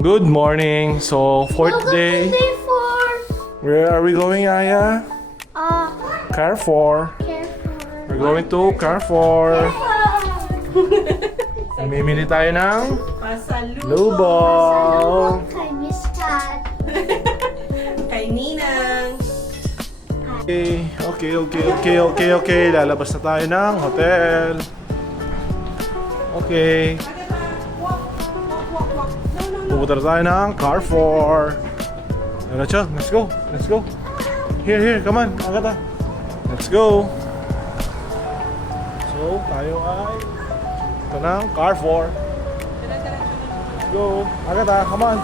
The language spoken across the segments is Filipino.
Good morning. So, fourth day. Day 4. Where are we going, Aya? Carrefour. Careful. We're going to Carrefour. Mamimili tayo ng lubong. Kay Miss Cat. Kay Ninang. Okay. Lalabas na tayo ng hotel. Okay. Pupunta na tayo ng Carrefour. Let's go. Here, come on, Agatha. Let's go. So, tayo ay ito ng Carrefour. Let's go. Agatha, come on.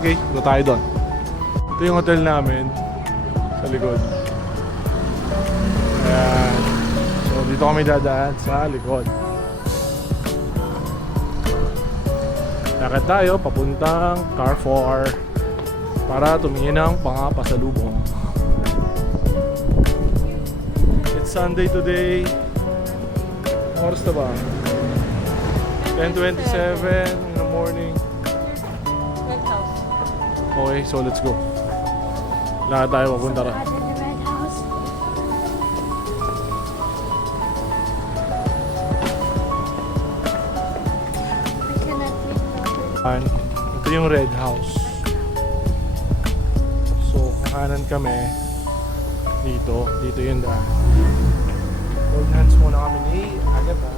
Okay, go tayo doon. Ito yung hotel namin sa likod. Ayan. So, dito kami dadaan sa likod. Lakad tayo papuntang Carrefour para tumingin ng pasalubong. It's Sunday today. Oras na ba? 10:27 in the morning. Red House. Okay, so let's go. Lakad tayo papunta rin. At in the red house. I cannot read that. Ito yung Red House. So, kakanan kami dito yung daan. Hold hands muna kami ni Agatha.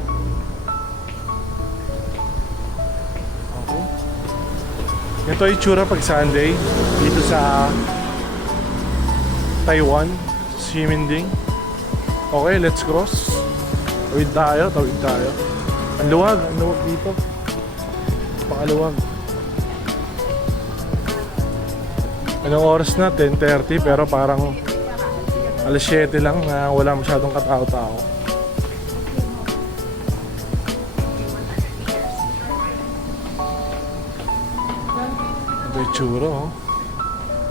Okay. Ito yung itsura pag Sunday dito sa Taiwan, Ximending. Okay, let's cross. Tawid tayo. Ang luwag dito. Pakaluwag. Anong oras na? 10:30 pero parang alas 7 lang na wala masyadong katao-tao. Ito yung tsura, oh.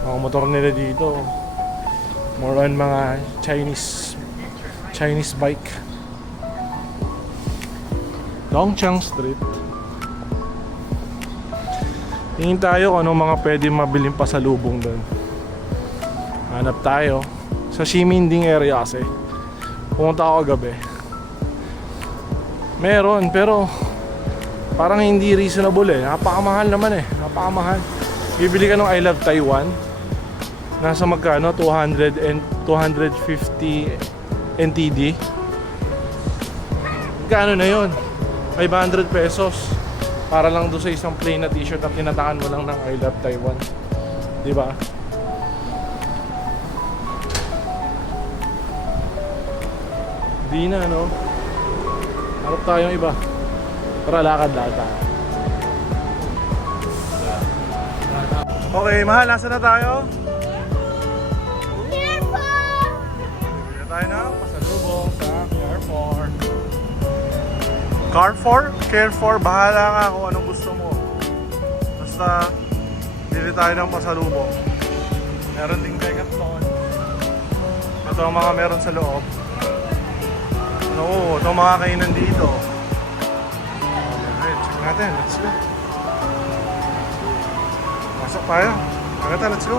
Mga motor nila dito. More on mga Chinese bike. Dongchang Street. Tingin tayo kung anong mga pwede mabiling pasalubong doon. Hanap tayo sa Ximending area kasi. Pumunta ako gabi. Meron pero parang hindi reasonable eh. Napakamahal naman eh. Napakamahal. Bibili ka ng I Love Taiwan. Nasa magkano? 200 and 250 NTD. Magkano na yun? 500 pesos. Para lang doon sa isang plain na t-shirt na tinatakan mo lang ng I Love Taiwan. Diba? Di na, no? Harap tayong iba. Tara, lakad tayo. Okay, mahal, nasa na tayo? Careful! Bili tayo ng pasalubong sa Carrefour. Carrefour, bahala ka kung anong gusto mo. Basta, bili tayo ng pasalubong. Meron ding Decathlon. Ito ang mga meron sa loob. Ito ang mga kainan dito. Okay, check natin. Let's go. Pasok tayo. Agata, let's go.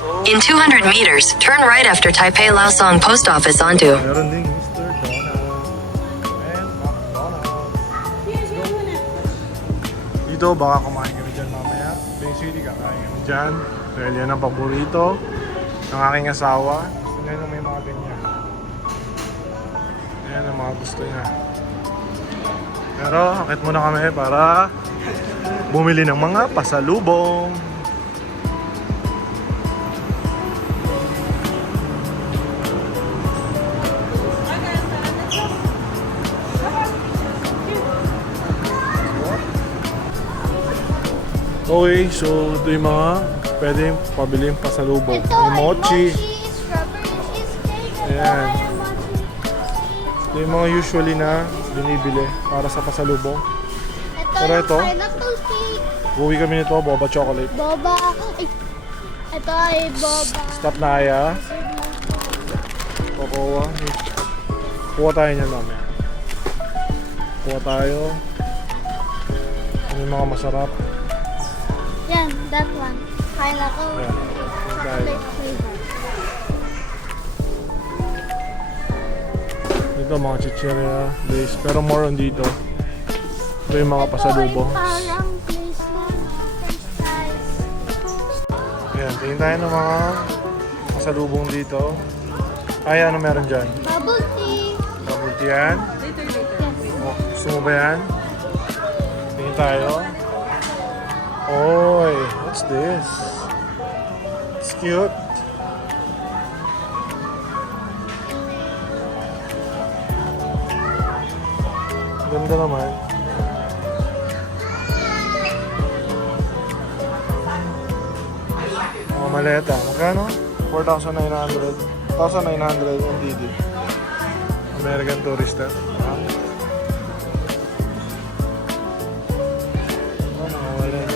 So, In 200 meters, turn right after Taipei Laosong Post Office onto meron ding Mr. Donald and McDonald's. Dito, baka kumain kami dyan mamaya. Basically, kakain kami dyan. Dahil yan ang paborito ng aking asawa. Gusto niya yung may mga ganyan. Yan ang mga gusto niya. Pero, akit muna kami para bumili ng mga pasalubong. Okay, so ito yung mga pwedeng pabiling pasalubong. Ito May ay mochi. strawberry cheesecake. Ito Ayan. ay mochi cheesecake. Ito yung mga usually na binibili para sa pasalubong. Ito Pero yung ito? pineapple cake. Uwi kami nito, boba chocolate. Boba. Ay, ito ay boba. Stop na Aya. Kukuha. Kuha tayo niyan mamaya. Kuha tayo. Ano yung mga masarap? Yan, that one. Kaya ko. Ayan. Chocolate flavor. Dito mga chichirya, Lays. Pero more on dito. Ito yung mga pasalubong. Ito ay parang place na french fries. Ayan, tingin tayo ng mga pasalubong dito. Ay, ano meron dyan? Bubble tea. Bubble tea yan. Oh, gusto mo ba yan? Tingin tayo. Oy, what's this? It's cute. Ganda naman. Mga maleta. Magkano? 4,900. 1,900 MDD. American Tourister. Ah. Oh, mga wallet.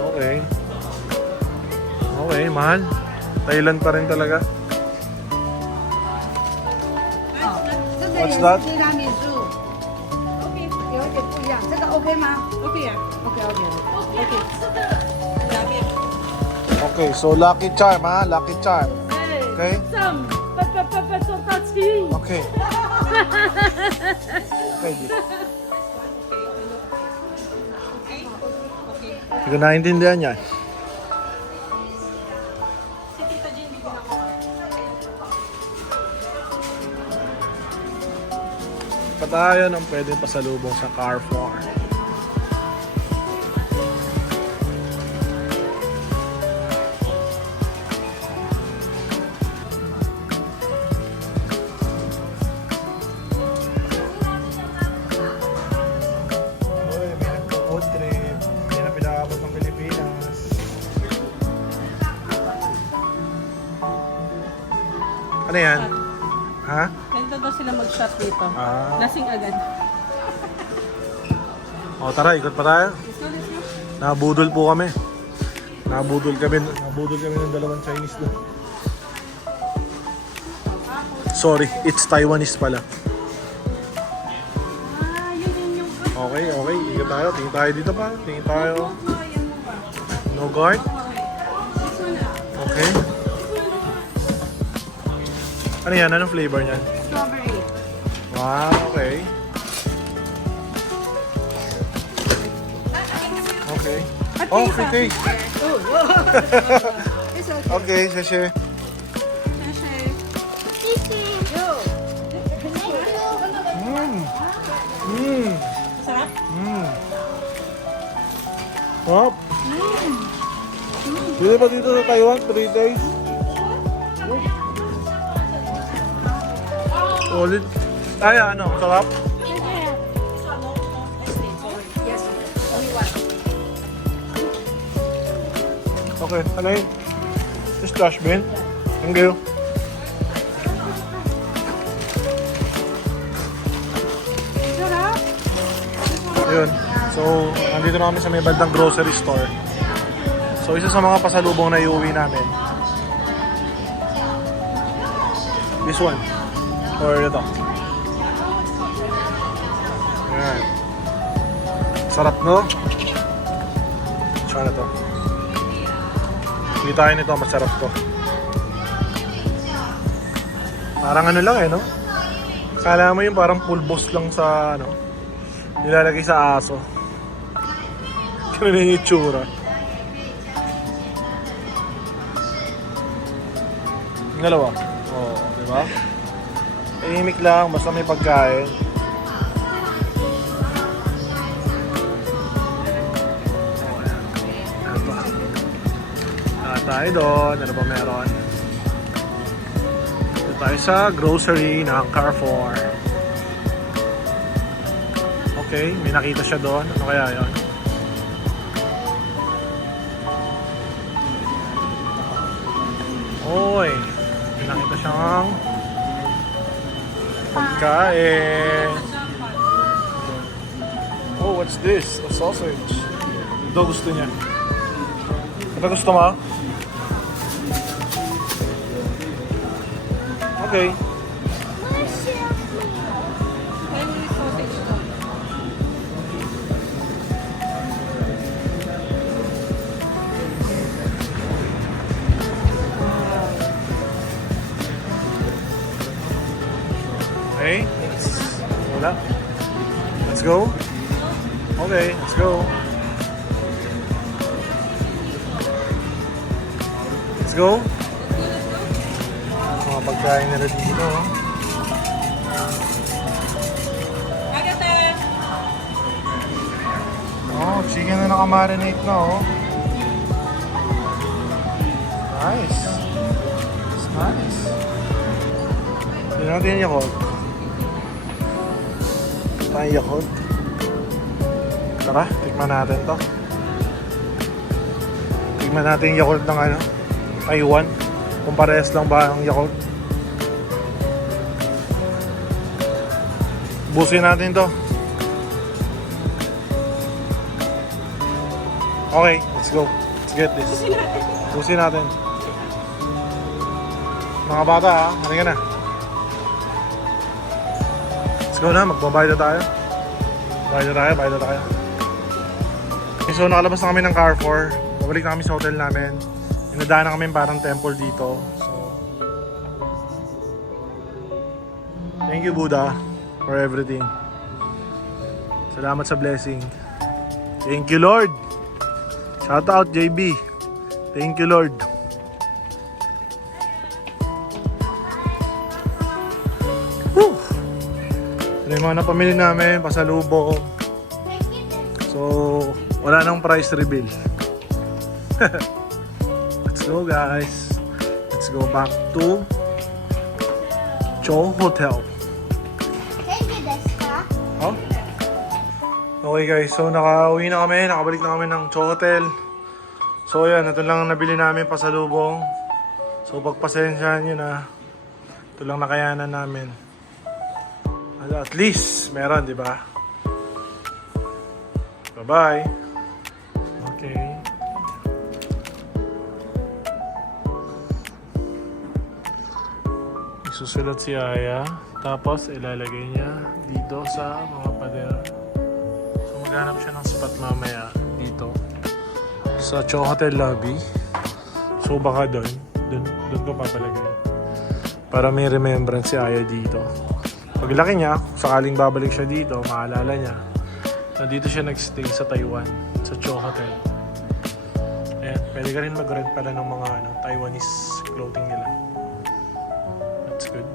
Okay. Okay, mahal. Thailand pa rin talaga. What's that? 提拉米苏。OK，有点不一样，这个 OK 吗？OK 啊，OK OK OK。下面。 Okay, so Lucky Charm ha? Lucky Charm. Okay? 做到亲。 Okay. Okay, di. Hindi ko naintindihan yan. Patayan ang pwedeng pasalubong sa Carrefour. Uy, may nagpo-food trip. Hindi na pinakabot ng Pilipinas. Ano yan? Ha? Ganito daw sila mag-shot dito. Ah. Lasing agad. O tara, ikot pa tayo. Let's go, let's go. Nabudol po kami. Nabudol kami ng dalawang Chinese doon. Sorry, it's Taiwanese pala. Ah, yun yung... Okay, okay. Ikot tayo. Tingin tayo dito pa. Tingin tayo. Yan mo ba? No guard. Okay. This one ah. Okay. Ano yan? Anong flavor niyan? Strawberry. Wow, okay. Okay. Oh, free taste. It's okay. Okay, sashay. Sashay. Tiki. Yo. Thank you. Sarap? Hop. Dito ba dito sa Taiwan? 3 days? Ulit. Ay, ano? Sarap? Yes. Only one. Okay, ano yun? This trash bin? Thank you. Sarap? Ayun. So, nandito na kami sa may bandang grocery store. So, isa sa mga pasalubong na iuwi namin. This one. Or ito. Ayan. Sarap, no? Tsaka na to. Hindi tayo nito, masarap to. Parang ano lang eh, no? Kala mo yung parang pulbos lang sa, ano, nilalagay sa aso. Ganun yung itsura. Yung dalawa. Oo, di ba? Tahimik lang, basta may pagkain. Ano ba? Tayo doon. Ano ba meron? Dito tayo sa grocery ng Carrefour. Okay, may nakita siya doon. Ano kaya yun? Oy, may nakita siyang pagkain. Oh, what's this? A sausage. Ito gusto niya. Ito gusto mo? Okay. Family sausage to. Wala. Let's go. Okay, let's go. Let's go. Mga pagkain nila dito. Oh, chicken na nakamarinate na oh. Nice. It's nice. Tignan natin yung Yakult. Tayo Yakult. Tara, tikman natin to. Tikman natin yung Yakult ng ano, Taiwan. Kung parehas lang ba ang Yakult. Busin natin to. Okay, let's go. Let's get this. Busin natin. Mga bata ha, halika na. Let's go na, magbabayad na tayo. Bayad na tayo. Okay, so nakalabas na kami ng Carrefour. Pabalik na kami sa hotel namin. Inadaan na kami parang temple dito. So, thank you Buddha for everything. Salamat sa blessing. Thank you Lord. Shout out JB. Thank you Lord. Whew. Ito yung mga napamili namin, pasalubong. So, wala nang price reveal. Let's go guys. Let's go back to Cho Hotel. Oh? Okay guys, so nakauwi na kami, nakabalik na kami ng Cho Hotel. So ayan, ito lang ang nabili namin pasalubong. So pagpasensyahan nyo na, ito lang nakayanan namin. At least, meron, di ba? Bye-bye. Okay. Isusulat si Aya, tapos ilalagay niya dito sa mga pader. So maghanap siya ng spot mamaya dito sa Cho Hotel lobby. So baka doon ko papalagay para may remembrance si Aya dito. Paglaki niya, sakaling babalik siya dito, maalala niya na dito siya nagstay sa Taiwan, sa Cho Hotel. Ayan, pwede ka rin mag-rent pala ng mga Taiwanese clothing nila. That's good.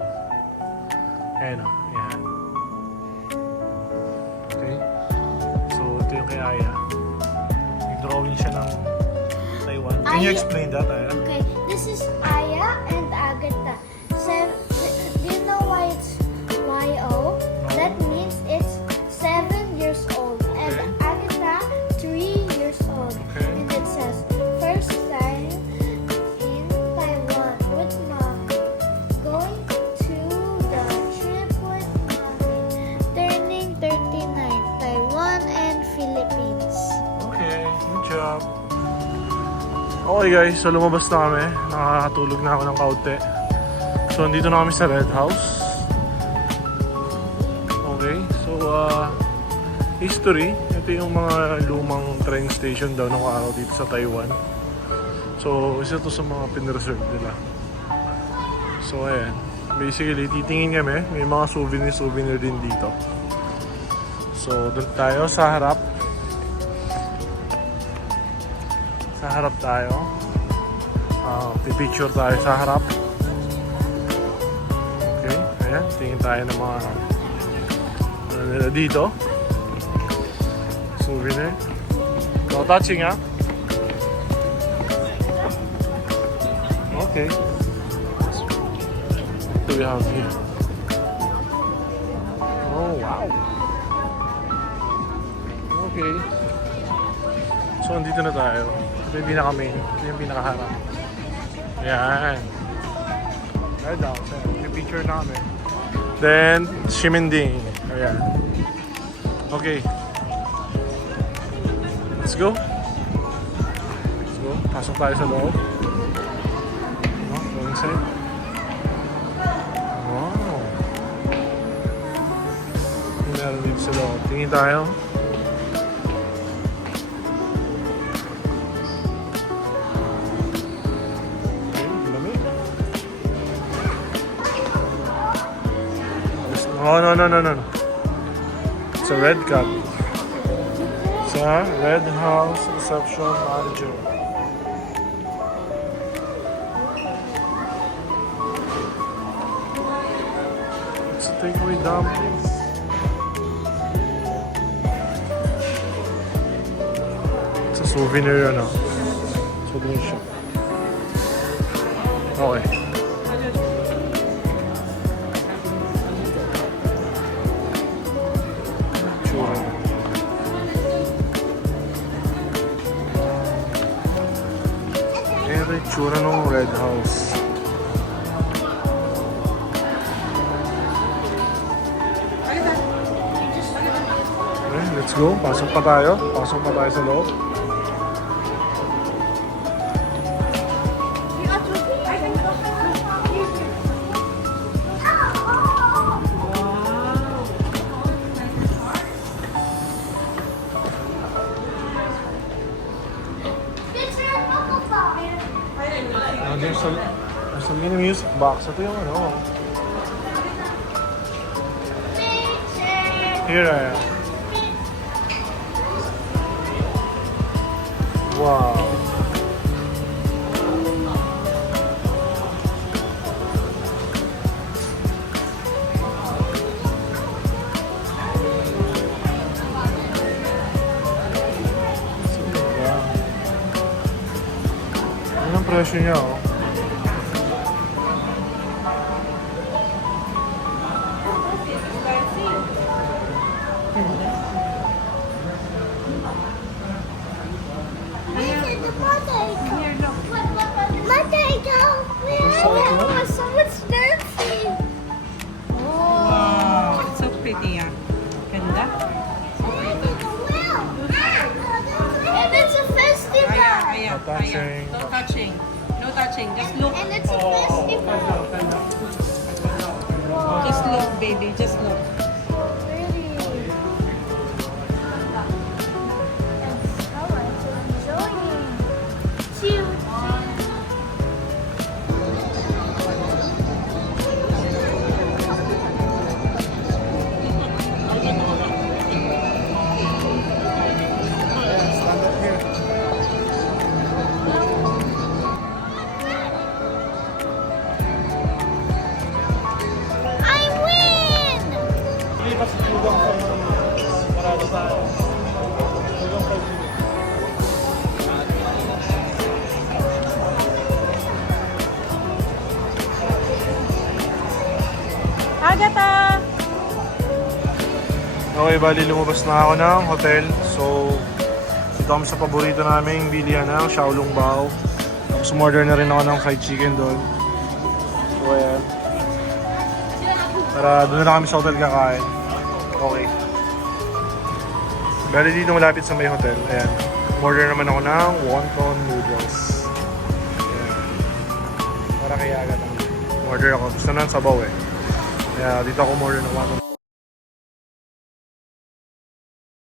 Ayan o, ayan. Okay. So, ito yung kay Aya. Nag-drawing siya ng Taiwan. Can you explain that, Aya? Okay, this is Aya and Agatha. So, do you know why it's YO? That means it's 7 years old. And Okay. Agatha, 3 years old. Okay. And it says, first time in Taiwan with mommy. Going to the trip with mommy. Turning 39, Taiwan and Philippines. Okay, good job. Okay guys, so lumabas na kami. Nakakatulog na ako ng kaunti. So, andito na kami sa Red House. Okay, so history. Ito yung mga lumang train station daw nung araw dito sa Taiwan. So, isa to sa mga pinreserve nila. So, ayan. Basically, titingin kami. May mga souvenir din dito. So, doon tayo sa harap. Sa harap tayo. Pipicture tayo sa harap. Okay, ayan. Tingin tayo ng mga ano nila dito. Souvenir. No touching, ha? Okay. What do we have here? Oh, wow. Okay. So, andito na tayo. Ito yung pinaka-main. Ito yung pinaka-harap. Ayan. Right down. So, may picture na kami. Then, Shimending. Ayan. Okay. Let's go. Let's go. Pasok tayo sa loob. No, go inside. Wow. Yung meron dito sa loob. Tingin tayo. No. sa Red Cat. Sa Red House Reception Manager. It's a takeaway dumplings. It's a souvenir yun, ah. Souvenir shop. Okay. Tsura. Ito yung tsura ng Red House. Okay, let's go. Pasok pa tayo. Pasok pa tayo sa loob. There's a mini music box. Ito yung ano. Here I am. Wow. Ano ang presyo niya, oh? Someone's dancing. Wow, so pretty ah. Ganda. And it's a festival. Ayan. No touching. No touching. No touching. Just look. And it's a festival. Just look, baby. Just look. Pretty. Someone's enjoying. Cute. Stand up here. I win! Lipas lugang parado tayo. Lugang pwede. Agatha! Okay, bali lumabas na ako ng hotel. So, dito kami sa paborito naming bilihan ng Xiaolong Bao. Tapos umorder na rin ako ng fried chicken doon. So, ayan. Para doon na lang kami sa hotel kakain. Okay. Bali dito malapit sa may hotel. Ayan. Umorder naman ako ng wonton noodles. Ayan. Para kaya agad ang order ako. Gusto na ng sabaw eh. Kaya dito ako umorder ng wonton.